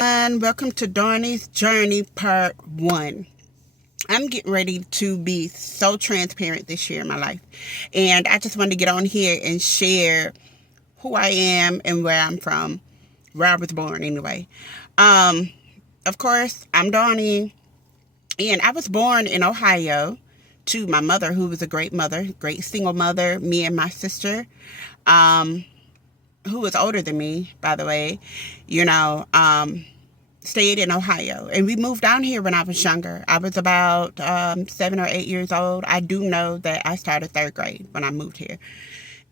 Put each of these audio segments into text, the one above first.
And welcome to Donnie's Journey Part 1. I'm getting ready to be so transparent this year in my life. And I just wanted to get on here and share who I am and where I'm from, where I was born anyway. Of course, I'm Donnie, and I was born in Ohio to my mother, who was a great mother, great single mother, me and my sister, who was older than me, by the way, stayed in Ohio. And we moved down here when I was younger. I was about 7 or 8 years old. I do know that I started third grade when I moved here.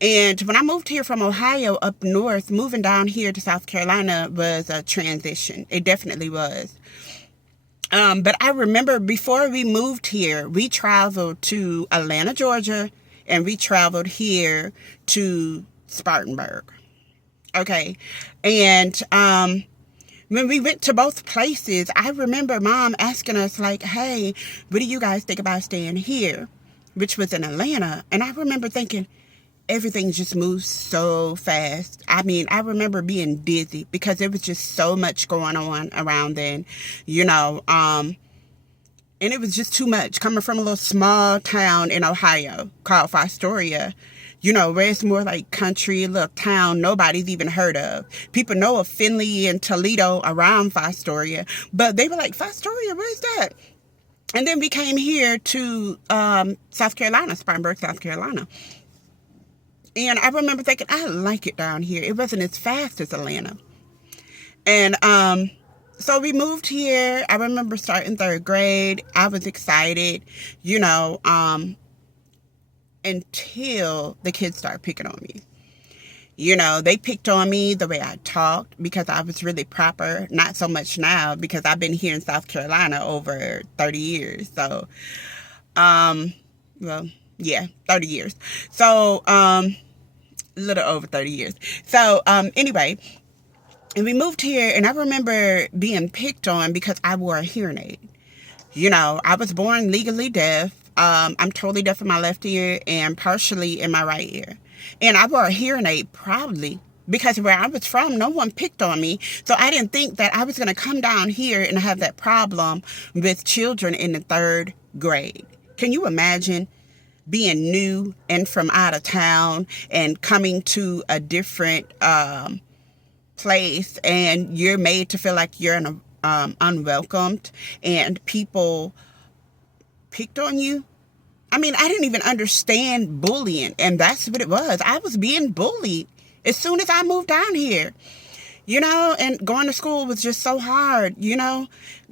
And when I moved here from Ohio up north, moving down here to South Carolina was a transition. It definitely was. But I remember before we moved here, we traveled to Atlanta, Georgia, and we traveled here to Spartanburg. Okay. And when we went to both places, I remember Mom asking us, like, hey, what do you guys think about staying here? Which was in Atlanta. And I remember thinking, everything just moves so fast. I mean, I remember being dizzy because there was just so much going on around then, and it was just too much coming from a little small town in Ohio called Fostoria, where it's more like country, little town nobody's even heard of. People know of Findlay and Toledo around Fostoria, but they were like, Fostoria, where's that? And then we came here to South Carolina, Spartanburg, South Carolina. And I remember thinking, I like it down here. It wasn't as fast as Atlanta. And so we moved here. I remember starting third grade. I was excited, until the kids started picking on me. They picked on me the way I talked because I was really proper. Not so much now because I've been here in South Carolina over 30 years. So, 30 years. So, a little over 30 years. So, anyway, and we moved here, and I remember being picked on because I wore a hearing aid. I was born legally deaf. I'm totally deaf in my left ear and partially in my right ear. And I wore a hearing aid proudly because where I was from, no one picked on me. So I didn't think that I was going to come down here and have that problem with children in the third grade. Can you imagine being new and from out of town and coming to a different place, and you're made to feel like you're unwelcomed and people picked on you? I mean, I didn't even understand bullying, and that's what it was. I was being bullied as soon as I moved down here, and going to school was just so hard,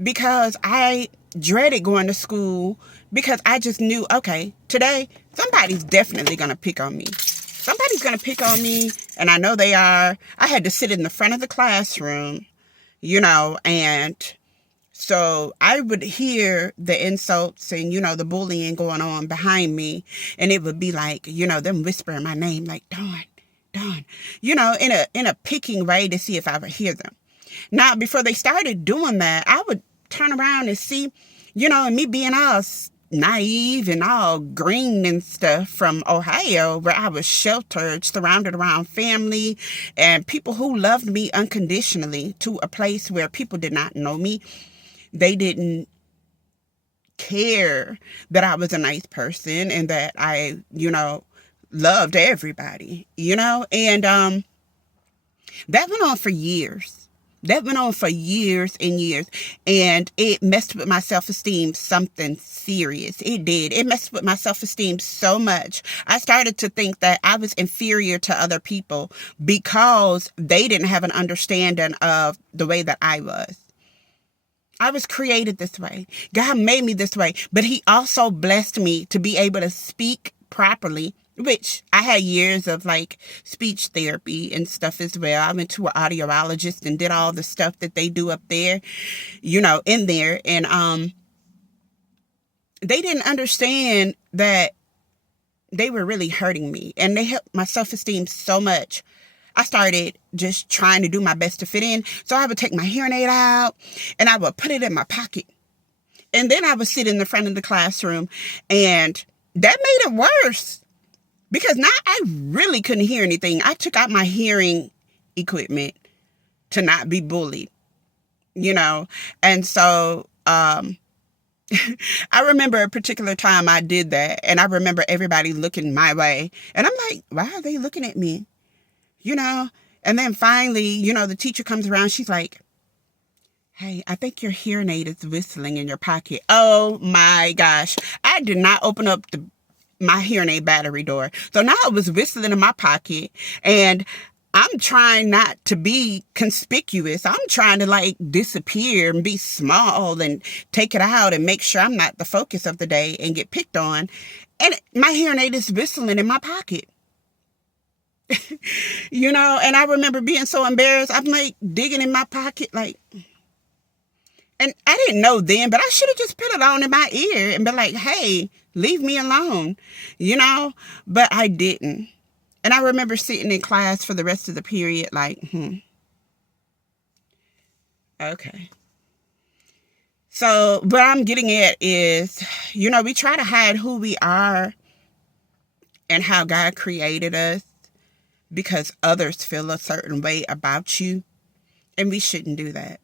because I dreaded going to school because I just knew, okay, today somebody's definitely going to pick on me. Somebody's going to pick on me, and I know they are. I had to sit in the front of the classroom, and so I would hear the insults and, the bullying going on behind me. And it would be like, them whispering my name like, Dawn, in a picking way to see if I would hear them. Now, before they started doing that, I would turn around and see, and me being all naive and all green and stuff from Ohio, where I was sheltered, surrounded around family and people who loved me unconditionally, to a place where people did not know me. They didn't care that I was a nice person and that I, loved everybody, and that went on for years. That went on for years and years, and it messed with my self-esteem something serious. It did. It messed with my self-esteem so much. I started to think that I was inferior to other people because they didn't have an understanding of the way that I was. I was created this way. God made me this way, but he also blessed me to be able to speak properly, which I had years of speech therapy and stuff as well. I went to an audiologist and did all the stuff that they do up there, in there. And they didn't understand that they were really hurting me, and they helped my self-esteem so much. I started just trying to do my best to fit in. So I would take my hearing aid out and I would put it in my pocket. And then I would sit in the front of the classroom, and that made it worse because now I really couldn't hear anything. I took out my hearing equipment to not be bullied. you know. And so I remember a particular time I did that, and I remember everybody looking my way, and I'm like, why are they looking at me? You know? And then finally, the teacher comes around, she's like, hey, I think your hearing aid is whistling in your pocket. Oh my gosh. I did not open up my hearing aid battery door. So now it was whistling in my pocket, and I'm trying not to be conspicuous. I'm trying to like disappear and be small and take it out and make sure I'm not the focus of the day and get picked on. And my hearing aid is whistling in my pocket. And I remember being so embarrassed. I'm like digging in my pocket, like, and I didn't know then, but I should have just put it on in my ear and been like, hey, leave me alone, but I didn't. And I remember sitting in class for the rest of the period like, okay. So what I'm getting at is, we try to hide who we are and how God created us because others feel a certain way about you. And we shouldn't do that.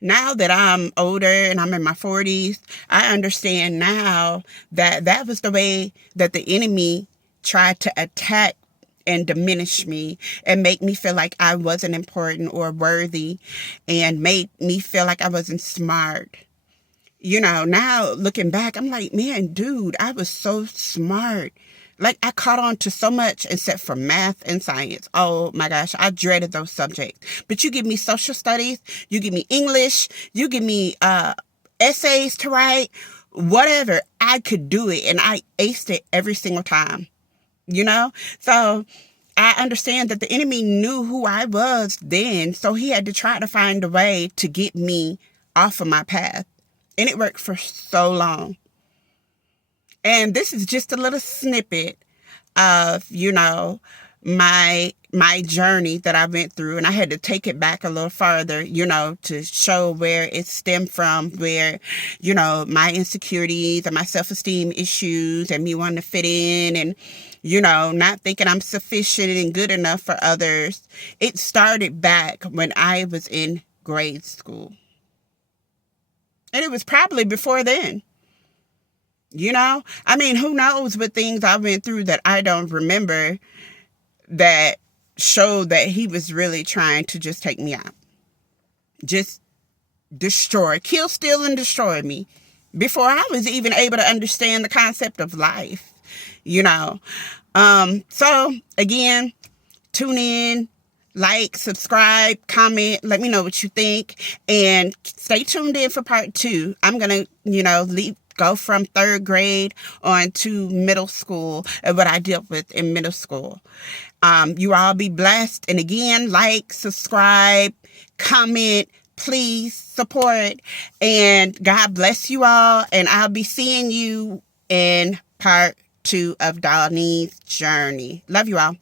Now that I'm older and I'm in my 40s, I understand now that that was the way that the enemy tried to attack and diminish me and make me feel like I wasn't important or worthy and made me feel like I wasn't smart. Now looking back, I'm like, man, dude, I was so smart. Like, I caught on to so much except for math and science. Oh my gosh, I dreaded those subjects. But you give me social studies, you give me English, you give me essays to write, whatever, I could do it. And I aced it every single time, So I understand that the enemy knew who I was then. So he had to try to find a way to get me off of my path. And it worked for so long. And this is just a little snippet of, my journey that I went through. And I had to take it back a little farther, to show where it stemmed from, where, my insecurities and my self-esteem issues and me wanting to fit in and, not thinking I'm sufficient and good enough for others. It started back when I was in grade school. And it was probably before then. Who knows what things I went through that I don't remember that showed that he was really trying to just take me out. Just kill, steal, and destroy me before I was even able to understand the concept of life, So, again, tune in, like, subscribe, comment, let me know what you think, and stay tuned in for part 2. I'm going to, go from 3rd grade on to middle school and what I dealt with in middle school. You all be blessed. And again, like, subscribe, comment, please support. And God bless you all. And I'll be seeing you in part 2 of Donnie's journey. Love you all.